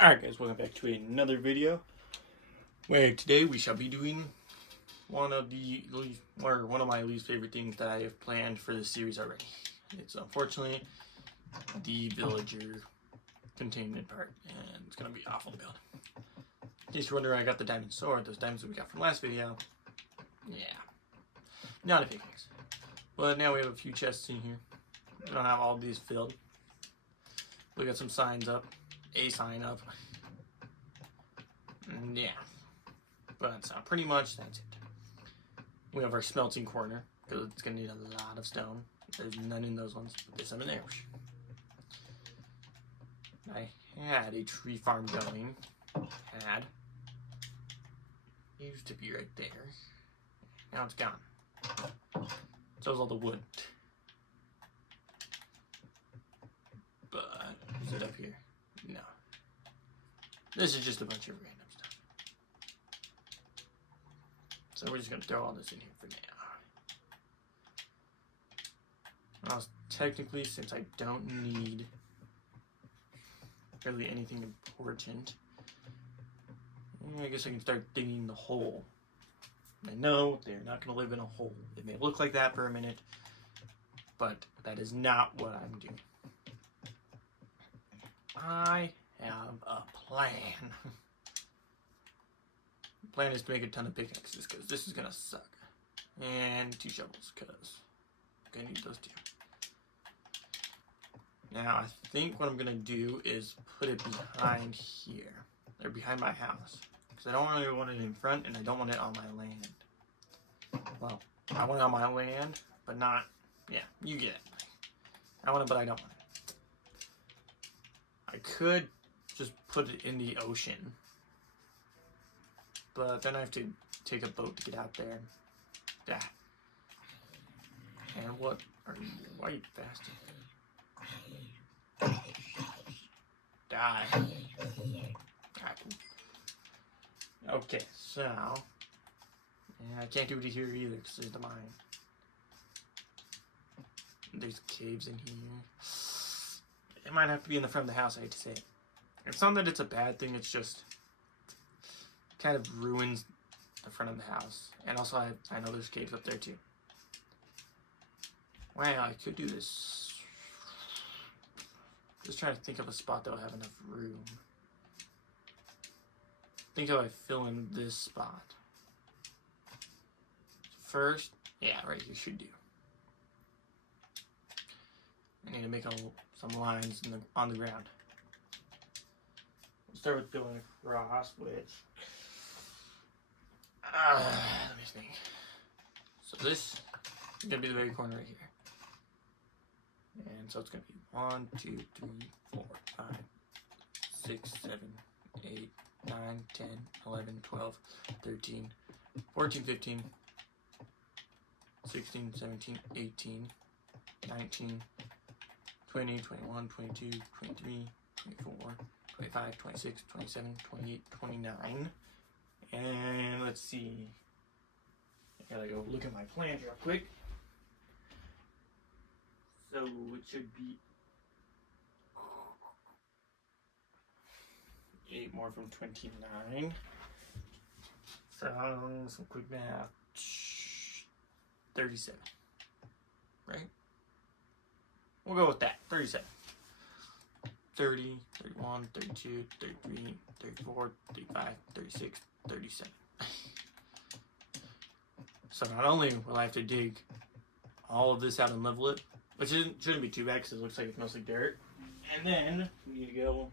Alright guys, welcome back to another video where today we shall be doing one of my least favorite things that I have planned for this series already. It's unfortunately the villager containment part, and it's gonna be awful to build. In case you're wondering, I got the diamond sword, those diamonds that we got from last video. Yeah, not a pickaxe. But now we have a few chests in here. We don't have all of these filled. We got some signs up. A sign up. Yeah. But pretty much that's it. We have our smelting corner, because it's going to need a lot of stone. There's none in those ones, but there's some in there. I had a tree farm going. Used to be right there. Now it's gone. So's all the wood. But is it up here? No. This is just a bunch of random stuff. So we're just going to throw all this in here for now. Well, technically, since I don't need really anything important, I guess I can start digging the hole. I know they're not going to live in a hole. It may look like that for a minute, but that is not what I'm doing. I have a plan. The plan is to make a ton of pickaxes because this is gonna suck, and 2 shovels because I'm gonna need those 2. Now I think what I'm gonna do is put it behind here, or behind my house, because I don't really want it in front, and I don't want it on my land. Well, I want it on my land, but not. Yeah, you get it. I want it, but I don't want it. I could just put it in the ocean, but then I have to take a boat to get out there. Yeah. And what are you, white bastard? Die. Okay, so yeah, I can't do it here either because there's the mine. There's caves in here. It might have to be in the front of the house, I hate to say it. It's not that it's a bad thing, it's just kind of ruins the front of the house. And also, I know there's caves up there too. Wow, I could do this. Just trying to think of a spot that will have enough room. Think if I fill in this spot. First, yeah, right here should do. I need to make some lines on the ground. We'll start with going across, which let me think. So this is gonna be the very corner right here, and so it's gonna be 1, 2, 3, 4, 5, 6, 7, 8, 9, 10, 11, 12, 13, 14, 15, 16, 17, 18, 19, 20, 21, 22, 23, 24, 25, 26, 27, 28, 29. And let's see. I gotta go look at my plan real quick. So it should be 8 more from 29. So some quick math. 37. Right? We'll go with that. 37. 30, 31, 32, 33, 34, 35, 36, 37. So not only will I have to dig all of this out and level it, which shouldn't be too bad because it looks like it's mostly dirt, and then we need to go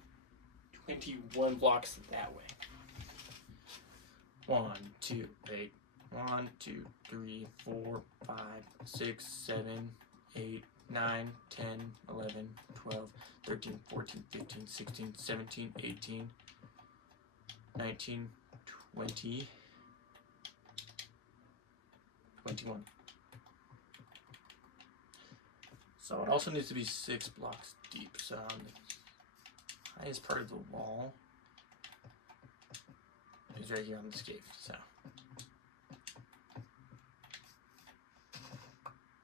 21 blocks that way. 1, 2, 8. 1, 2, 3, 4, 5, 6, 7, 8, 9, 10, 11, 12, 13, 14, 15, 16, 17, 18, 19, 20, 21. So it also needs to be 6 blocks deep. So on the highest part of the wall is right here on this cave. So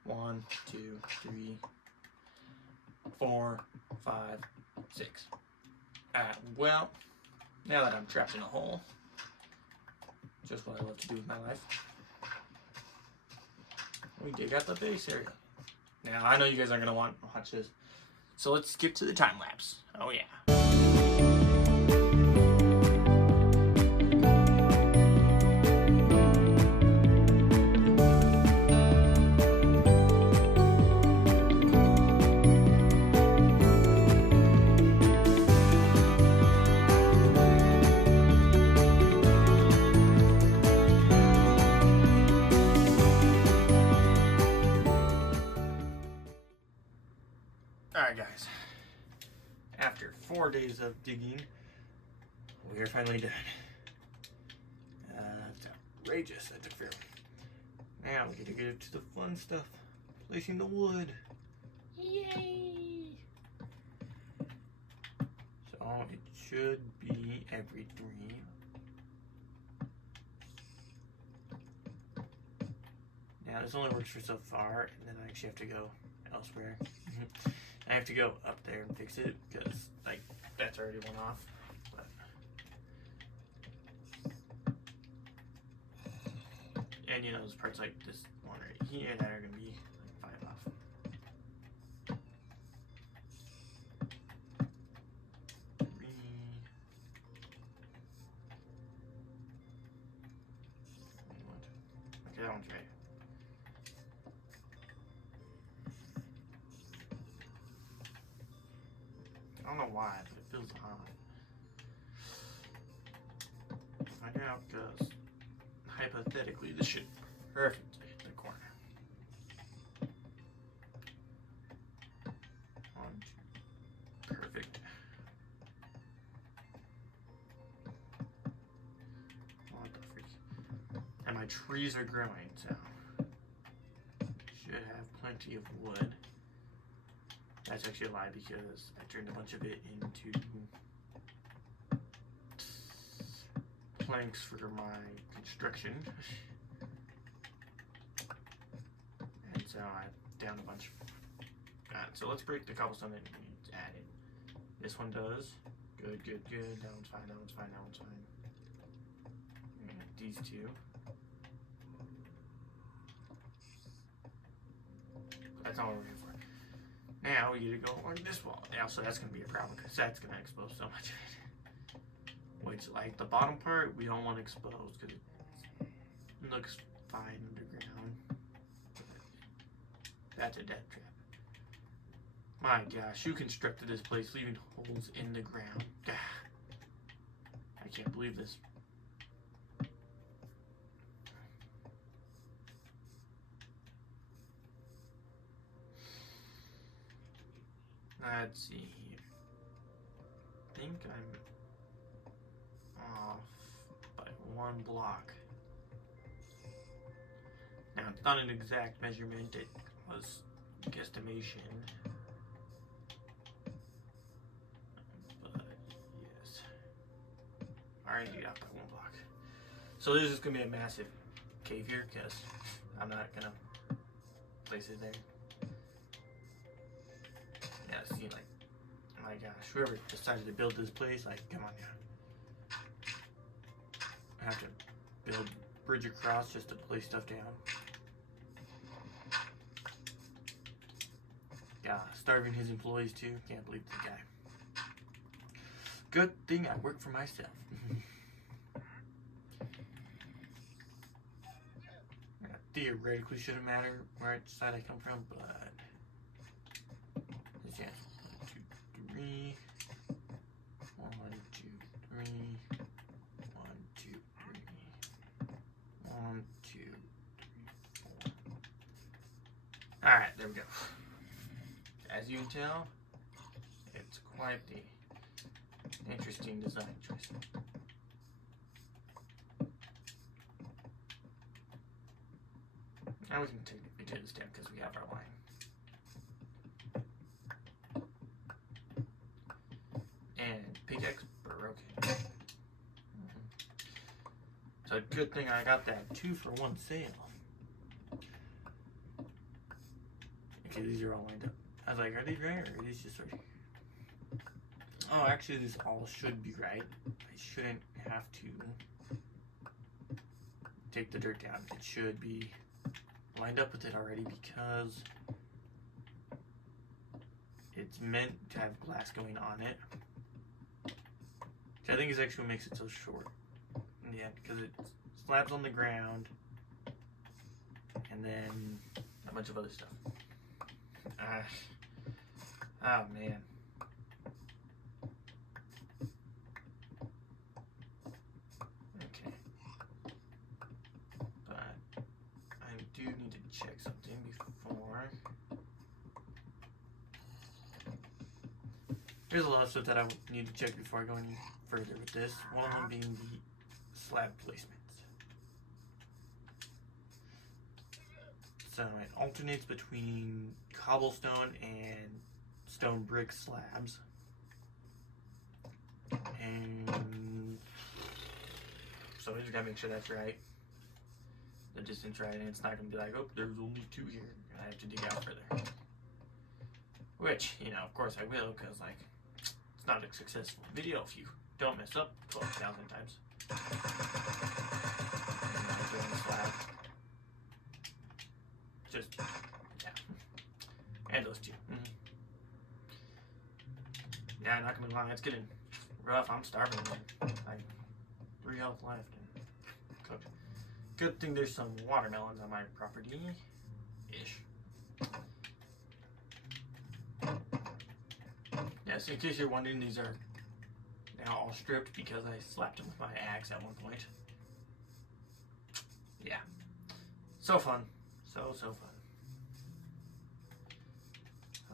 1, 2, 3, 4, 5, 6. Well, Now that I'm trapped in a hole, just what I love to do with my life, we dig out the base area. Now, I know you guys aren't going to want to watch this, so let's skip to the time lapse. Oh yeah. Alright guys, after 4 days of digging, we are finally done. It's outrageous, that took forever. Now we get to get to the fun stuff, placing the wood. Yay! So it should be every 3. Now this only works for so far, and then I actually have to go elsewhere. I have to go up there and fix it because, like, that's already one off. But and you know, there's parts like this one right here that are gonna be like 5 off. Okay, that one's right. I don't know why, but it feels hot. Find out, because hypothetically this should perfectly hit the corner. 1, 2, perfect. What the freak? And my trees are growing, so should have plenty of wood. That's actually a lie because I turned a bunch of it into planks for my construction. And so I downed a bunch. So let's break the cobblestone that needs added. This one does. Good, good, good. That one's fine, that one's fine, that one's fine. And these two. That's all we're looking for. Now we need to go along this wall. Now, so that's going to be a problem because that's going to expose so much of it. Which, like, the bottom part, we don't want to expose because it looks fine underground. That's a death trap. My gosh, you constructed this place leaving holes in the ground. I can't believe this. Let's see here. I think I'm off by 1 block. Now, it's not an exact measurement, it was guesstimation. But, yes. Alright, off by 1 block. So this is going to be a massive cave here, because I'm not going to place it there. Yeah, see, like, my gosh, whoever decided to build this place, like, come on now. I have to build a bridge across just to place stuff down. Yeah, starving his employees too. Can't believe the guy. Good thing I work for myself. Theoretically shouldn't matter where side I come from, but this chance. 1, 2, 3. 1, 2, 3. 1, 2, 3. 1, 2, 3, 4. Alright, there we go. As you can tell, it's quite the interesting design choice. Now we can take this down because we have our line. And pickaxe broken. So good thing I got that 2-for-1 sale. Okay, these are all lined up. I was like, are these right or are these just right? Oh, actually, this all should be right. I shouldn't have to take the dirt down. It should be lined up with it already because it's meant to have glass going on it. Which I think is actually what makes it so short in the end, because it slabs on the ground and then a bunch of other stuff. Oh man. Okay. But I do need to check something before. There's a lot of stuff that I need to check before I go any further with this. One of them being the slab placements. So it alternates between cobblestone and stone brick slabs. And so I just gotta make sure that's right. The distance right, and it's not gonna be like, oh, there's only 2 here. I have to dig out further. Which, you know, of course I will, because like, it's not a successful video if you don't mess up 12,000 times. Slab. Just, yeah. And those 2. Yeah, not gonna lie, it's getting rough. I'm starving. Like 3 health left and cooked. Good thing there's some watermelons on my property. Ish. Yes, in case you're wondering, these are now all stripped because I slapped them with my axe at one point. Yeah. So fun. So fun.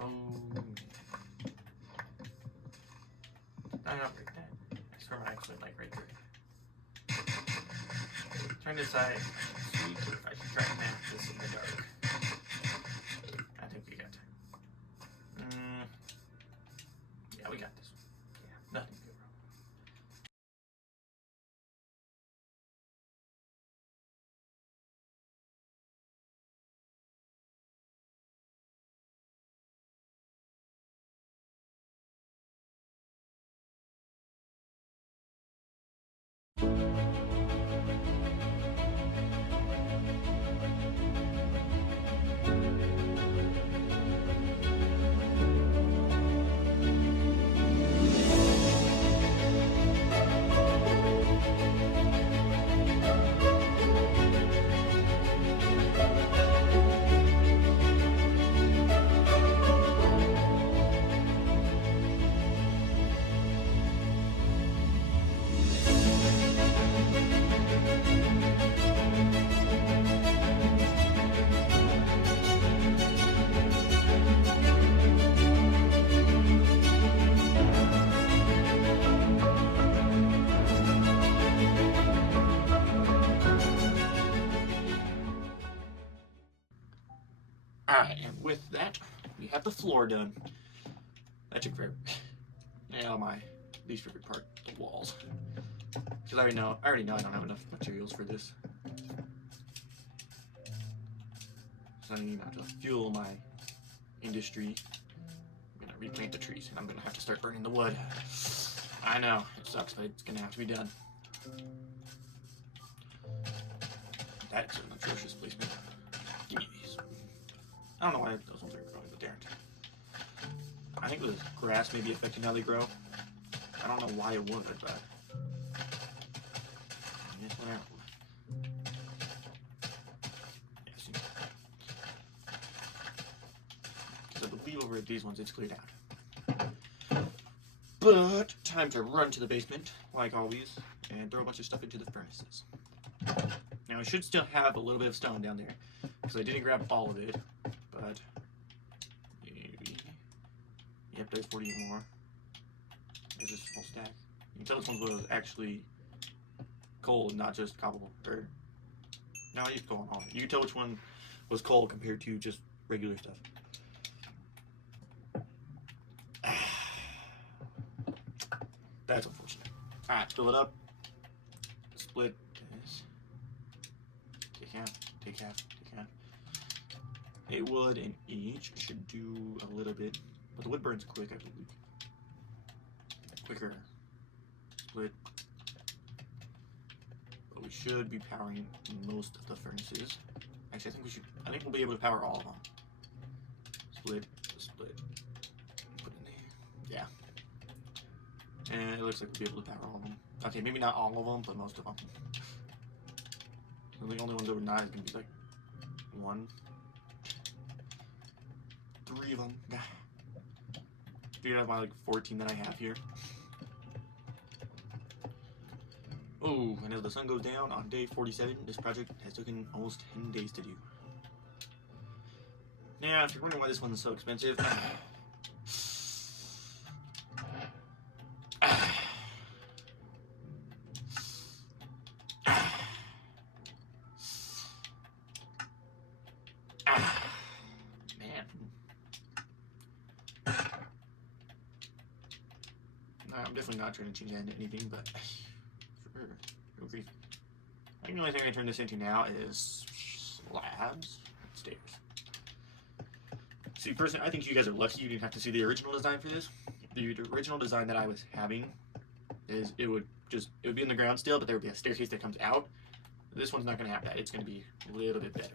Oh. I'm not break that. I swear my axe went like right through it. Trying to decide if I should sweep or if I should try and map this in the dark. I think we got time. Yeah, we got this one. Yeah, nothing good wrong. Alright, and with that, we have the floor done. That took forever. Yeah, my least favorite part, the walls. Because I already know I don't have enough materials for this. So I need to fuel my industry. I'm gonna replant the trees, and I'm gonna have to start burning the wood. I know, it sucks, but it's gonna have to be done. That's an atrocious placement. Give me these. I don't know why those ones are growing, but they aren't. I think the grass may be affecting how they grow. I don't know why it would, but yes, well. Yes, because I believe over at these ones it's cleared out. But time to run to the basement, like always, and throw a bunch of stuff into the furnaces. Now I should still have a little bit of stone down there, because I didn't grab all of it, but maybe. Yep, there's 40 more. There's this whole stack. You can tell this one was actually coal, not just cobble. Or no, I used coal on all of it. You can tell which one was coal compared to just regular stuff. That's unfortunate. Alright, fill it up. Split this. Take half, take half, take half. A wood in each should do a little bit, but the wood burns quick, I believe. quicker split. But we should be powering most of the furnaces. Actually, I think we'll be able to power all of them. Split, split, put in there. Yeah. And it looks like we'll be able to power all of them. Okay, maybe not all of them, but most of them. So the only ones that we're not is going to be like 1, 3 of them. Figured out my like 14 that I have here. Oh, and as the sun goes down on day 47, this project has taken almost 10 days to do. Now, if you're wondering why this one's so expensive, I'm definitely not trying to change that into anything, but sure. Okay. I think the only thing I turn this into now is slabs and stairs. See, personally, I think you guys are lucky you didn't have to see the original design for this. The original design that I was having is it would be in the ground still, but there would be a staircase that comes out. This one's not going to have that. It's going to be a little bit better.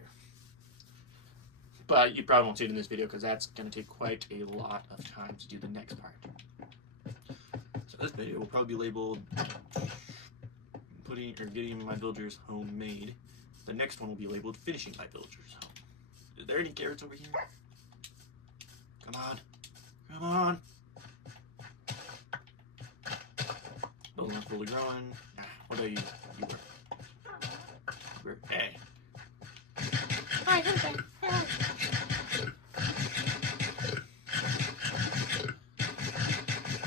But you probably won't see it in this video because that's going to take quite a lot of time to do the next part. So this video will probably be labeled getting my villagers home made. The next one will be labeled finishing my villagers home. Is there any carrots over here? Come on. Come on. Those aren't fully growing. What about you? You were. Hey. Hi, okay.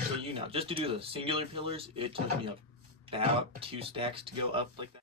So you know, just to do the singular pillars, it took me about 2 stacks to go up like that.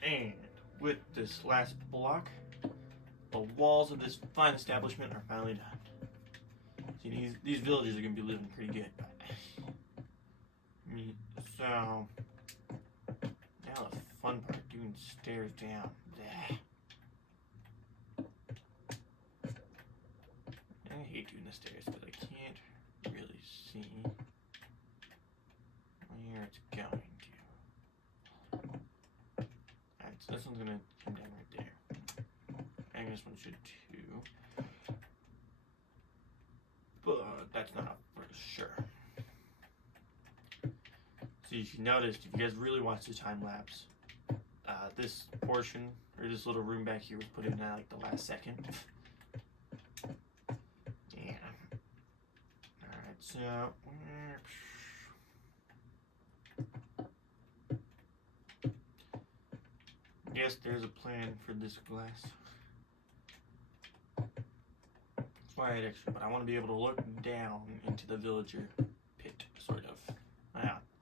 And with this last block, the walls of this fine establishment are finally done. See, these villagers are going to be living pretty good. So, now the fun part, doing stairs down. I hate doing the stairs because I can't really see where it's going to. Alright, so this one's gonna come down right there. And this one should too. But that's not for sure. So if you noticed, if you guys really watch the time lapse, this portion, or this little room back here was put in at like the last second. Yeah. Alright, so Yes, there's a plan for this glass. That's why I had extra, but I want to be able to look down into the villager pit, sort of.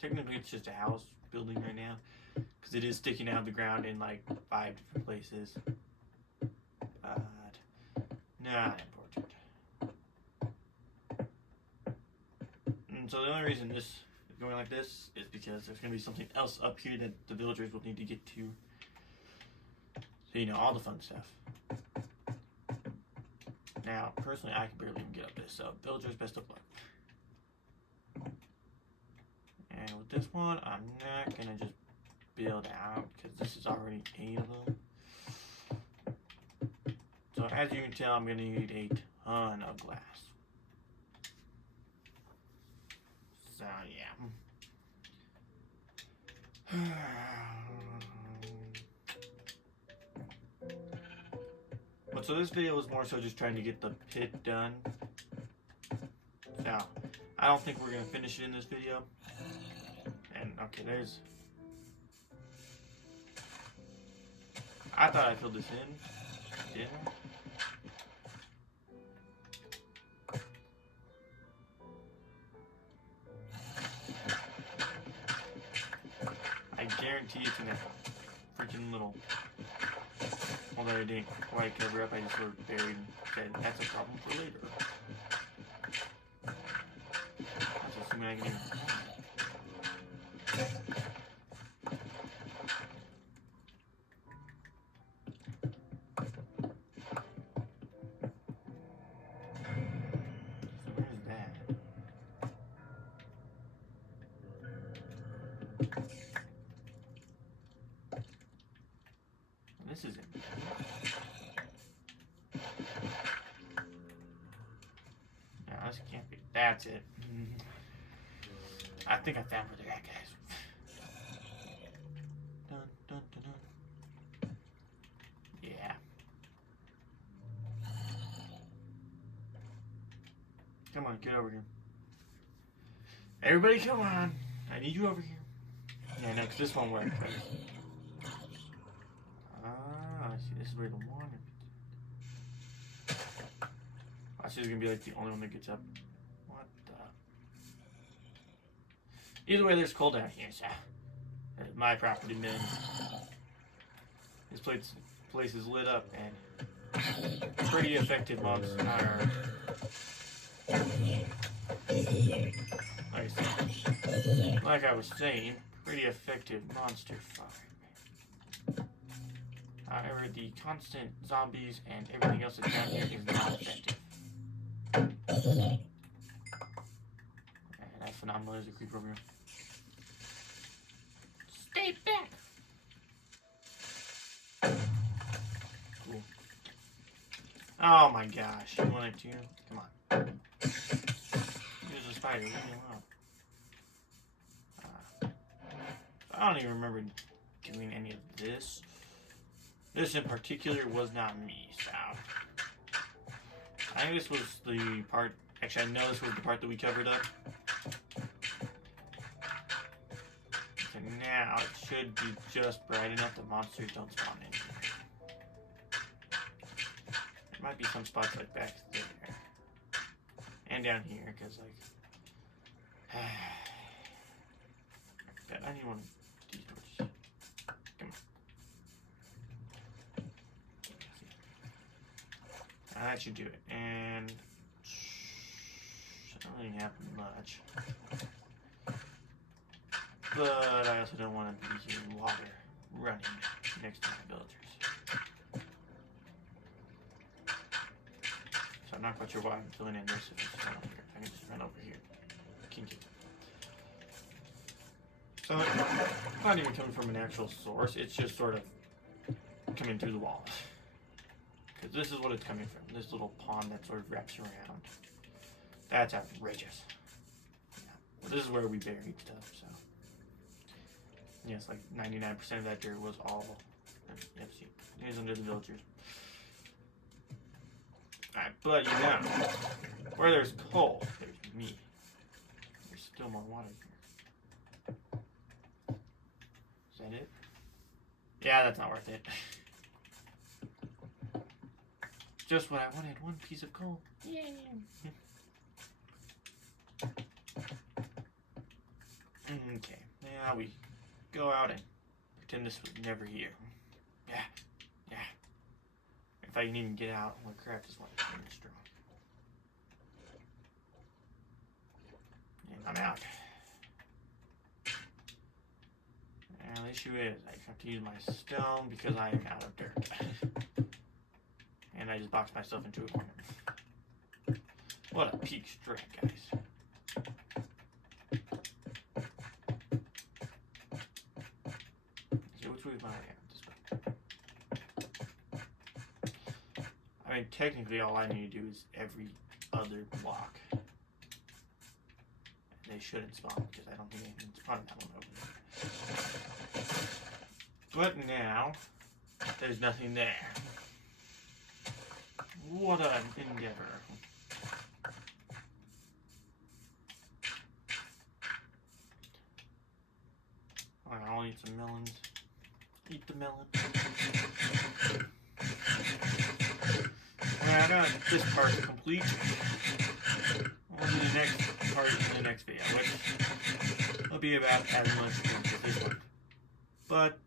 Technically it's just a house building right now, because it is sticking out of the ground in like 5 different places. But not important. And so the only reason this is going like this is because there's going to be something else up here that the villagers will need to get to. So, you know, all the fun stuff. Now, personally, I can barely even get up this, so villagers, best of luck. And with this one, I'm not going to just build out, because this is already 8 of them. So as you can tell, I'm going to need a ton of glass. So, yeah. But so this video was more so just trying to get the pit done. So, I don't think we're going to finish it in this video. And, okay, there's... I thought I filled this in. Didn't I? I guarantee it's in that freaking little... Although I didn't quite cover up, I just sort of buried and said, that's a problem for later. That's assuming I can even... So where's that? This is it. No, this can't be. That's it. I think I found where they're at, guys. Dun, dun, dun, dun. Yeah. Come on, get over here. Everybody, come on. I need you over here. Yeah, no, 'cause this won't work. Ah, I see. This is where the water gets. Watch, this is gonna be like the only one that gets up. What the? Either way, there's cold down here, so. My property, man. This place is lit up and pretty effective monsters. Like I was saying, pretty effective monster fire. However, the constant zombies and everything else that's down here is not effective. And that phenomenal is a creeper over here. Stay back! Cool. Oh my gosh, you wanted to? Come on. There's a spider, leave me alone. I don't even remember doing any of this. This in particular was not me, so. I think this was the part, actually I know this was the part that we covered up. So now it should be just bright enough that monsters don't spawn in here. There might be some spots like back there. And down here, because like... I need one of these torches. Come on. That should do it. And... I don't really have much. But I also don't want to be hearing water running next to my villagers. So I'm not quite sure why I'm filling in this if it's not over here. I can just run over here. Kinky. So it's not even coming from an actual source, it's just sort of coming through the walls. Because this is what it's coming from, this little pond that sort of wraps around. That's outrageous. Yeah. Well, this is where we buried stuff, so. Yes, like 99% of that dirt was all, yep, see, here's under the villagers. Alright, but you know, where there's coal, there's me. There's still more water here. Is that it? Yeah, that's not worth it. Just what I wanted, one piece of coal. Yay! Okay, now we go out and pretend this was never here. Yeah. If I can even get out, I'm gonna craft this one strong. And I'm out. And the issue is, I have to use my stone because I am out of dirt. And I just boxed myself into a corner. What a peak strat, guys. So which way is my way out? This way. I mean, technically all I need to do is every other block. And they shouldn't spawn, because I don't think anything's spawning that one over there. But now, there's nothing there. What an endeavor. Alright, I'll eat some melons. Eat the melon. Alright, now this part's complete. I'll do the next part in the next video, which will be about as much as this one. But,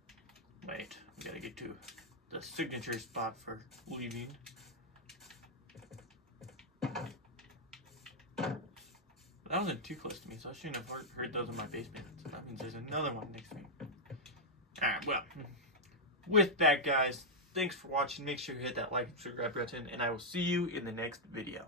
wait, we gotta get to the signature spot for leaving. That wasn't too close to me, so I shouldn't have heard those in my basement. So that means there's another one next to me. Alright, well, with that, guys, thanks for watching. Make sure you hit that like and subscribe button, and I will see you in the next video.